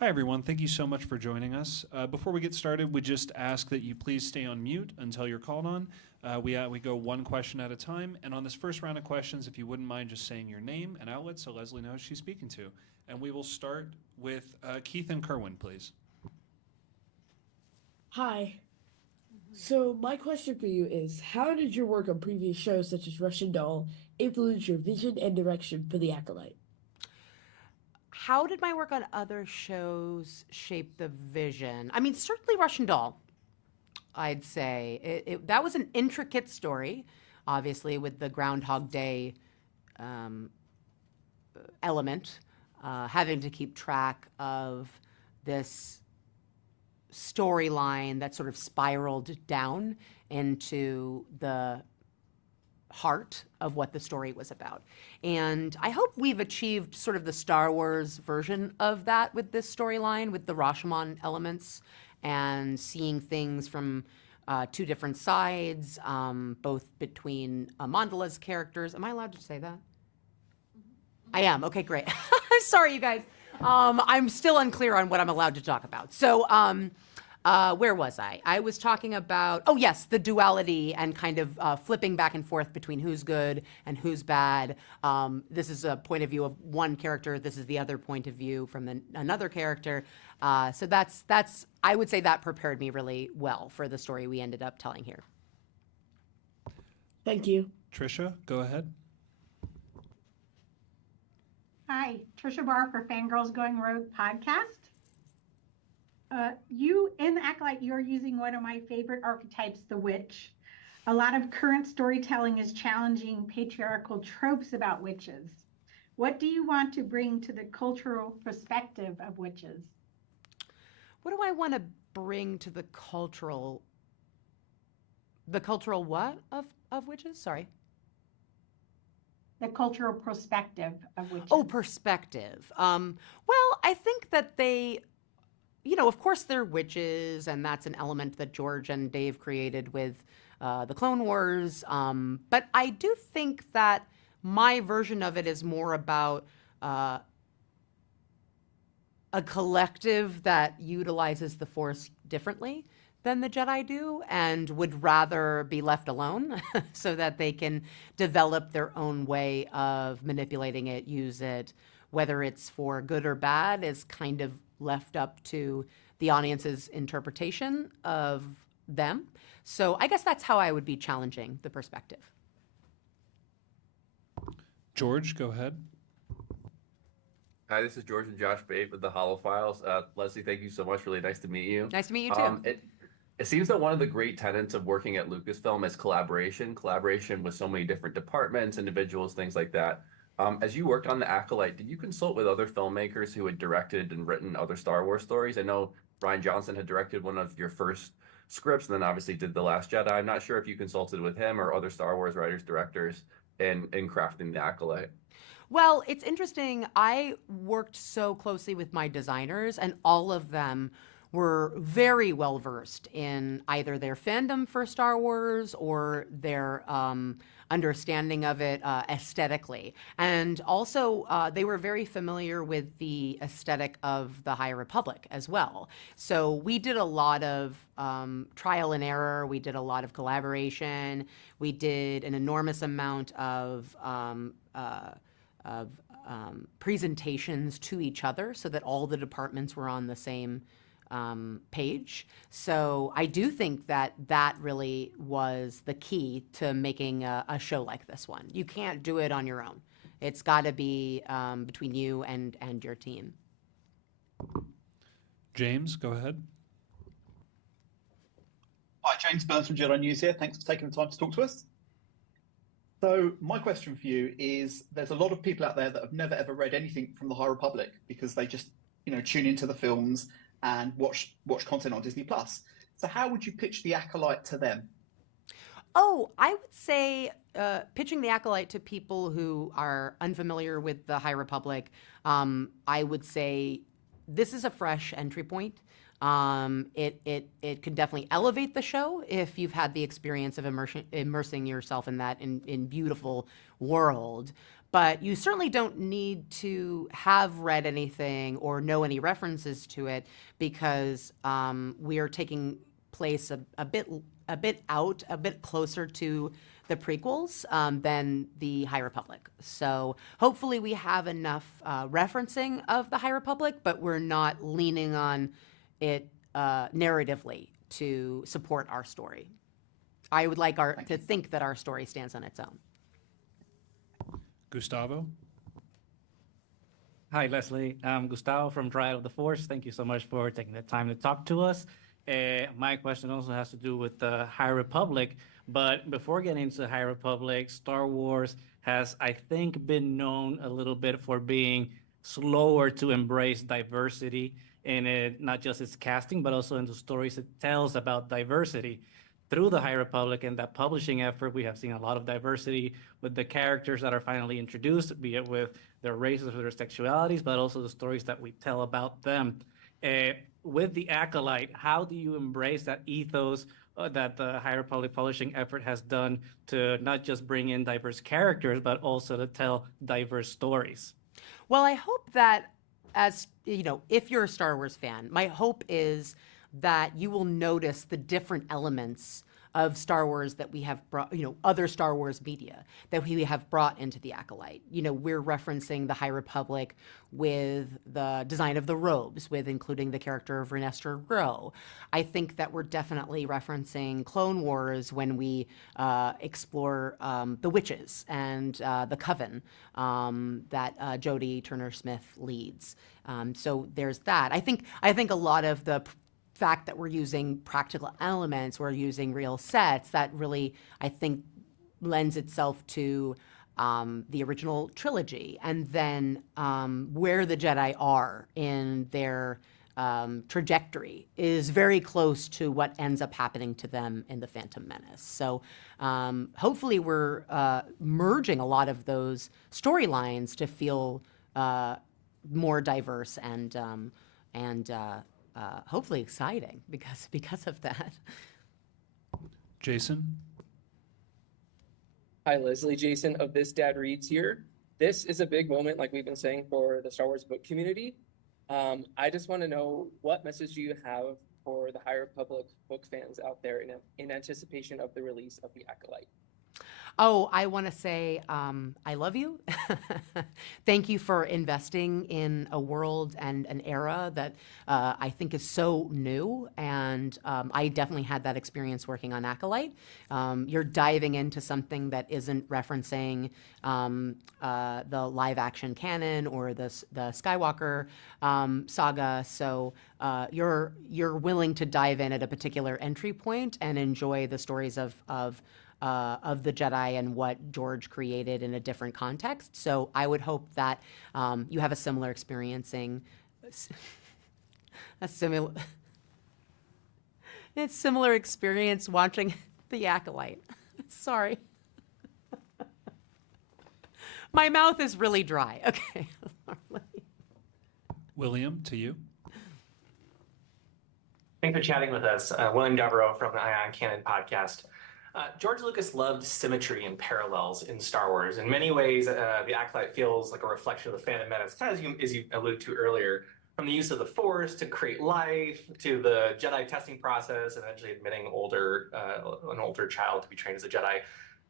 Hi, everyone. Thank you so much for joining us. Before we get started, we just ask that you please stay on mute until you're called on. We go one question at a time. And on this first round of questions, if you wouldn't mind just saying your name and outlet so Leslye knows she's speaking to. And we will start with Keith and Kerwin, please. Hi. So my question for you is, how did your work on previous shows such as Russian Doll influence your vision and direction for the Acolyte? How did my work on other shows shape the vision? I mean, certainly Russian Doll, I'd say. That was an intricate story, obviously, with the Groundhog Day element, having to keep track of this storyline that sort of spiraled down into the heart of what the story was about. And I hope we've achieved sort of the Star Wars version of that with this storyline, with the Rashomon elements and seeing things from two different sides, both between Mandala's characters. Am I allowed to say that? I am. Okay, great. Sorry, you guys. I'm still unclear on what I'm allowed to talk about. So, where was I? I was talking about, oh yes, the duality and kind of flipping back and forth between who's good and who's bad. This is a point of view of one character. This is the other point of view from another character. So that's I would say that prepared me really well for the story we ended up telling here. Thank you. Trisha, go ahead. Hi, Trisha Barr for Fangirls Going Rogue podcast. You, in the Acolyte, you're using one of my favorite archetypes, the witch. A lot of current storytelling is challenging patriarchal tropes about witches. What do you want to bring to the cultural perspective of witches? What do I want to bring to the cultural what of witches? Sorry. The cultural perspective of witches. Oh, perspective. Well, I think that they, of course they're witches, and that's an element that George and Dave created with the Clone Wars. But I do think that my version of it is more about a collective that utilizes the Force differently than the Jedi do and would rather be left alone so that they can develop their own way of manipulating it, use it, whether it's for good or bad is kind of left up to the audience's interpretation of them. So I guess that's how I would be challenging the perspective. George, go ahead. Hi, this is George and Josh Bate with the Hollow Files. Leslye, thank you so much. Really nice to meet you. Nice to meet you too. It seems that one of the great tenets of working at Lucasfilm is collaboration with so many different departments, individuals, things like that. As you worked on The Acolyte, did you consult with other filmmakers who had directed and written other Star Wars stories? I know Rian Johnson had directed one of your first scripts and then obviously did The Last Jedi. I'm not sure if you consulted with him or other Star Wars writers, directors in crafting The Acolyte. Well, it's interesting. I worked so closely with my designers, and all of them were very well versed in either their fandom for Star Wars or their understanding of it aesthetically. And also, they were very familiar with the aesthetic of the High Republic as well. So we did a lot of trial and error. We did a lot of collaboration. We did an enormous amount of presentations to each other so that all the departments were on the same page. So I do think that that really was the key to making a show like this one. You can't do it on your own. It's got to be between you and your team. James, go ahead. Hi, James Burns from Jedi News here. Thanks for taking the time to talk to us. So my question for you is, there's a lot of people out there that have never ever read anything from the High Republic because they just, tune into the films and watch content on Disney Plus. So how would you pitch the Acolyte to them? Oh, I would say pitching the Acolyte to people who are unfamiliar with the High Republic, I would say this is a fresh entry point. It could definitely elevate the show if you've had the experience of immersing yourself in that in beautiful world. but you certainly don't need to have read anything or know any references to it, because we are taking place a bit closer to the prequels than the High Republic. So hopefully we have enough referencing of the High Republic, but we're not leaning on it narratively to support our story. I would like to think that our story stands on its own. Gustavo? Hi, Leslie. I'm Gustavo from Trial of the Force. Thank you so much for taking the time to talk to us. My question also has to do with the High Republic. But before getting into the High Republic, Star Wars has, I think, been known a little bit for being slower to embrace diversity in it, not just its casting, but also in the stories it tells about diversity. Through the High Republic and that publishing effort, we have seen a lot of diversity with the characters that are finally introduced, be it with their races or their sexualities, but also the stories that we tell about them. With the Acolyte, how do you embrace that ethos that the High Republic publishing effort has done to not just bring in diverse characters, but also to tell diverse stories? Well, I hope that, as you know, if you're a Star Wars fan, my hope is that you will notice the different elements of Star Wars that we have brought, other Star Wars media that we have brought into the Acolyte. We're referencing the High Republic with the design of the robes, with including the character of Renester Grow. I think that we're definitely referencing Clone Wars when we explore the witches and the coven that Jodie Turner-Smith leads. So there's that. I think a lot of the fact that we're using practical elements, we're using real sets, that really, I think, lends itself to the original trilogy. And then where the Jedi are in their trajectory is very close to what ends up happening to them in The Phantom Menace. So hopefully we're merging a lot of those storylines to feel more diverse and hopefully exciting because of that. Jason? Hi, Leslie. Jason of This Dad Reads here. This is a big moment, like we've been saying, for the Star Wars book community. I just want to know, what message do you have for the High Republic book fans out there in anticipation of the release of The Acolyte? Oh, I want to say I love you. Thank you for investing in a world and an era that I think is so new. And I definitely had that experience working on Acolyte. You're diving into something that isn't referencing the live action canon or the Skywalker saga. So you're willing to dive in at a particular entry point and enjoy the stories of the Jedi and what George created in a different context. So I would hope that you have a similar experiencing, similar experience watching The Acolyte. Sorry. My mouth is really dry. Okay. William, to you. Thanks for chatting with us. William Devereaux from the Ion Canon podcast. George Lucas loved symmetry and parallels in Star Wars. In many ways, The Acolyte feels like a reflection of the Phantom Menace, kind of as you alluded to earlier, from the use of the Force to create life, to the Jedi testing process, eventually admitting an older child to be trained as a Jedi.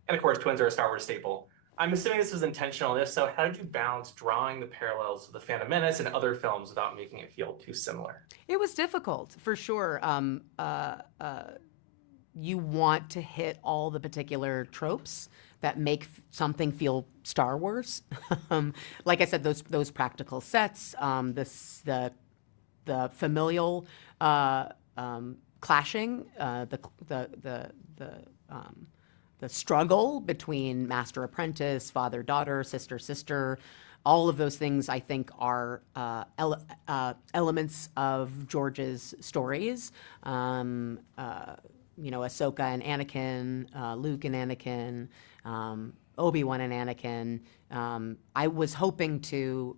And of course, twins are a Star Wars staple. I'm assuming this was intentional, and if so, how did you balance drawing the parallels to the Phantom Menace and other films without making it feel too similar? It was difficult, for sure. You want to hit all the particular tropes that make something feel Star Wars. Like I said, those practical sets, the familial clashing, the struggle between master apprentice, father daughter, sister sister. All of those things, I think, are elements of George's stories. Ahsoka and Anakin, Luke and Anakin, Obi-Wan and Anakin. I was hoping to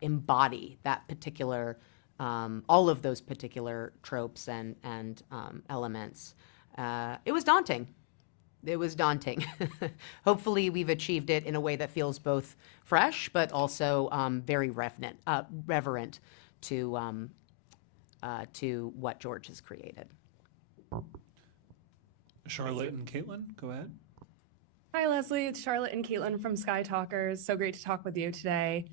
embody that particular, all of those particular tropes and elements. It was daunting. It was daunting. Hopefully, we've achieved it in a way that feels both fresh, but also very reverent to what George has created. Charlotte and Caitlin, go ahead. Hi, Leslye. It's Charlotte and Caitlin from Sky Talkers. So great to talk with you today.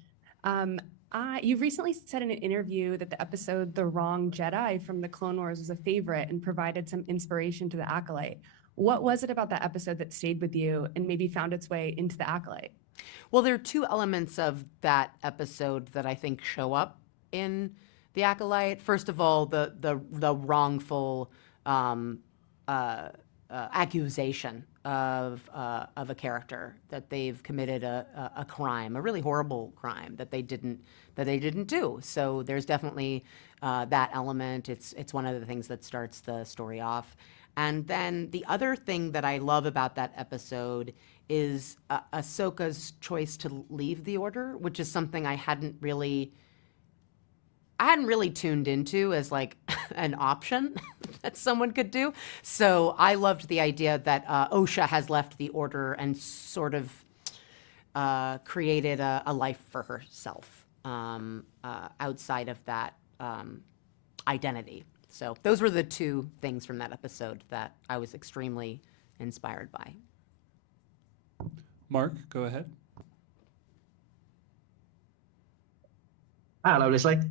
You recently said in an interview that the episode The Wrong Jedi from the Clone Wars was a favorite and provided some inspiration to the Acolyte. What was it about that episode that stayed with you and maybe found its way into the Acolyte? Well, there are two elements of that episode that I think show up in the Acolyte. First of all, the wrongful accusation of a character that they've committed a crime, a really horrible crime that they didn't do. So there's definitely that element. It's one of the things that starts the story off. And then the other thing that I love about that episode is Ahsoka's choice to leave the Order, which is something I hadn't really tuned into as like an option that someone could do. So I loved the idea that Osha has left the Order and sort of created a life for herself outside of that identity. So those were the two things from that episode that I was extremely inspired by. Mark, go ahead. Hello, Leslye.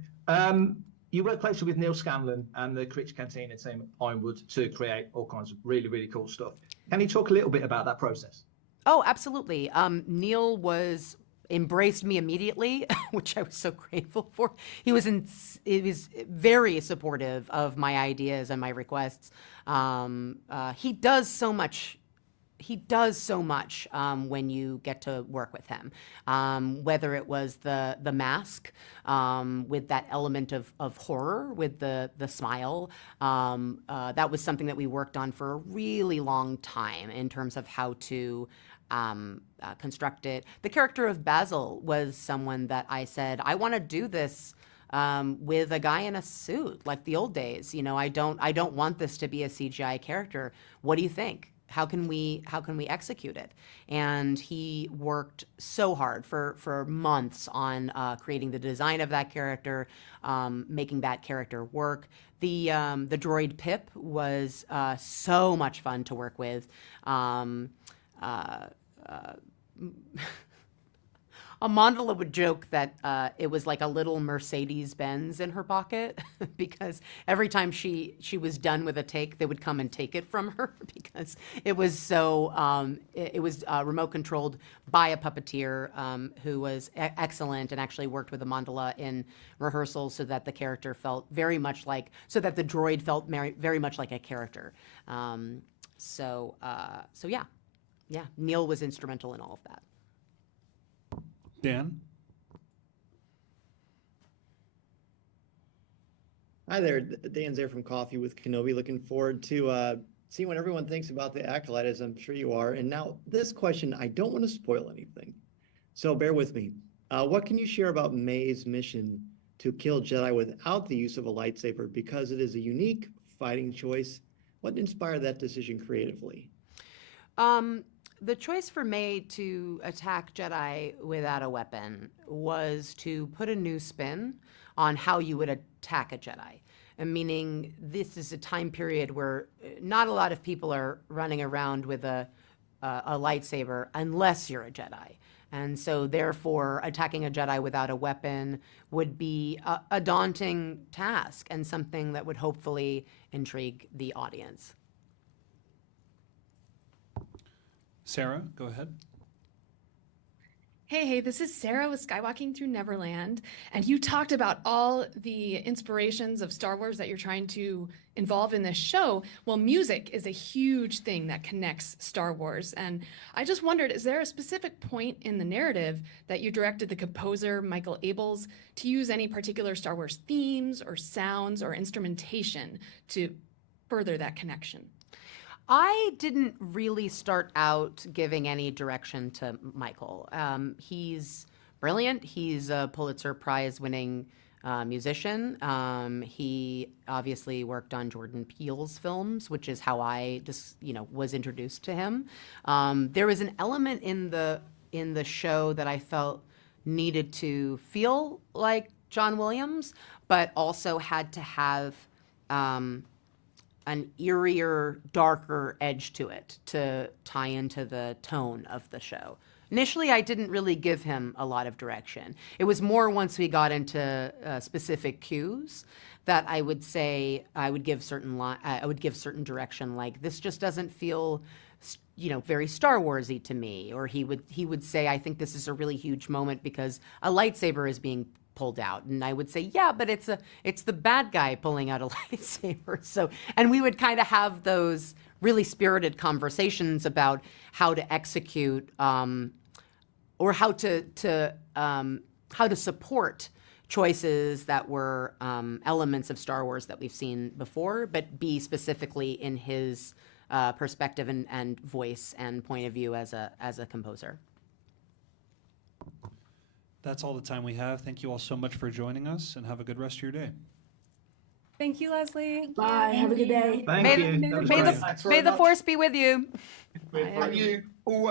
You work closely with Neil Scanlon and the Critch Cantina team at Pinewood to create all kinds of really, really cool stuff. Can you talk a little bit about that process? Oh, absolutely. Neil embraced me immediately, which I was so grateful for. He was very supportive of my ideas and my requests. He does so much. When you get to work with him, whether it was the mask with that element of horror with the smile. That was something that we worked on for a really long time in terms of how to construct it. The character of Basil was someone that I said, I want to do this with a guy in a suit like the old days. You know, I don't want this to be a CGI character. What do you think? How can we execute it? And he worked so hard for months on creating the design of that character, making that character work. The droid Pip was so much fun to work with. Amandla would joke that it was like a little Mercedes-Benz in her pocket because every time she was done with a take, they would come and take it from her because it was so, it was remote controlled by a puppeteer who was excellent and actually worked with Amandla in rehearsals so that the character felt very much like, so that the droid felt very much like a character. So yeah, Neil was instrumental in all of that. Dan? Hi there, Dan's there from Coffee with Kenobi. Looking forward to seeing what everyone thinks about the Acolyte, as I'm sure you are. And now this question, I don't want to spoil anything, so bear with me. What can you share about May's mission to kill Jedi without the use of a lightsaber? Because it is a unique fighting choice. What inspired that decision creatively? The choice for May to attack Jedi without a weapon was to put a new spin on how you would attack a Jedi. And meaning this is a time period where not a lot of people are running around with a lightsaber unless you're a Jedi. And so therefore attacking a Jedi without a weapon would be a daunting task and something that would hopefully intrigue the audience. Sarah, go ahead. Hey, this is Sarah with Skywalking Through Neverland, and you talked about all the inspirations of Star Wars that you're trying to involve in this show. Well, music is a huge thing that connects Star Wars, and I just wondered, is there a specific point in the narrative that you directed the composer, Michael Abels, to use any particular Star Wars themes or sounds or instrumentation to further that connection? I didn't really start out giving any direction to Michael. He's brilliant. He's a Pulitzer Prize winning musician. He obviously worked on Jordan Peele's films, which is how I just, was introduced to him. There was an element in the show that I felt needed to feel like John Williams, but also had to have an eerier, darker edge to it to tie into the tone of the show. Initially, I didn't really give him a lot of direction. It was more once we got into specific cues that I would say I would give certain direction, like this just doesn't feel, very Star Warsy to me. Or he would say, I think this is a really huge moment because a lightsaber is being pulled out, and I would say, yeah, but it's the bad guy pulling out a lightsaber. So, and we would kind of have those really spirited conversations about how to execute. Or how to support choices that were elements of Star Wars that we've seen before, but be specifically in his perspective and voice and point of view as a composer. That's all the time we have. Thank you all so much for joining us, and have a good rest of your day. Thank you, Leslye. Bye. Have a good day. Thank you. That was great. May the force be with you. With you. Always.